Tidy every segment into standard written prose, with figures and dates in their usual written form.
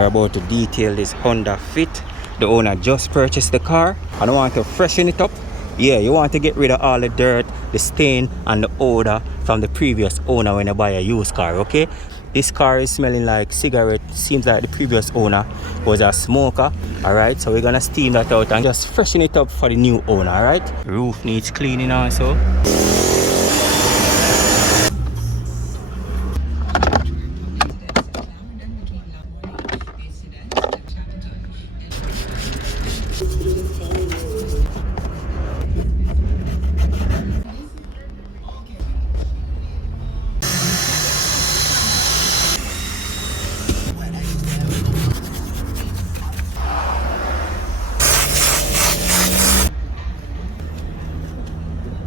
we're about to detail this Honda Fit. The owner just purchased the car. I don't want to freshen it up. Yeah, you want to get rid of all the dirt, the stain and the odor from the previous owner when you buy a used car, okay? This car is smelling like cigarette. Seems like the previous owner was a smoker. Alright, so we're gonna steam that out and just freshen it up for the new owner, alright? Roof needs cleaning also.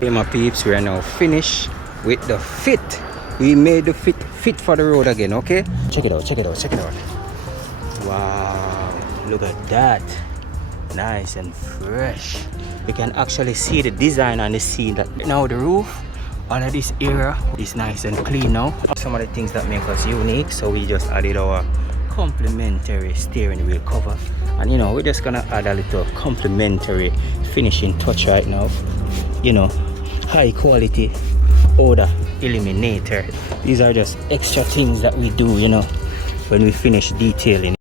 Okay, my peeps, we are now finished with the Fit. We made the Fit fit for the road again, okay? Check it out, check it out, check it out. Wow, look at that. Nice and fresh. You can actually see the design on the scene. That now the roof, all of this area is nice and clean now. Some of the things that make us unique, so we just added our complimentary steering wheel cover, and you know, we're just gonna add a little complimentary finishing touch right now. You know, high quality odor eliminator. These are just extra things that we do, you know, when we finish detailing.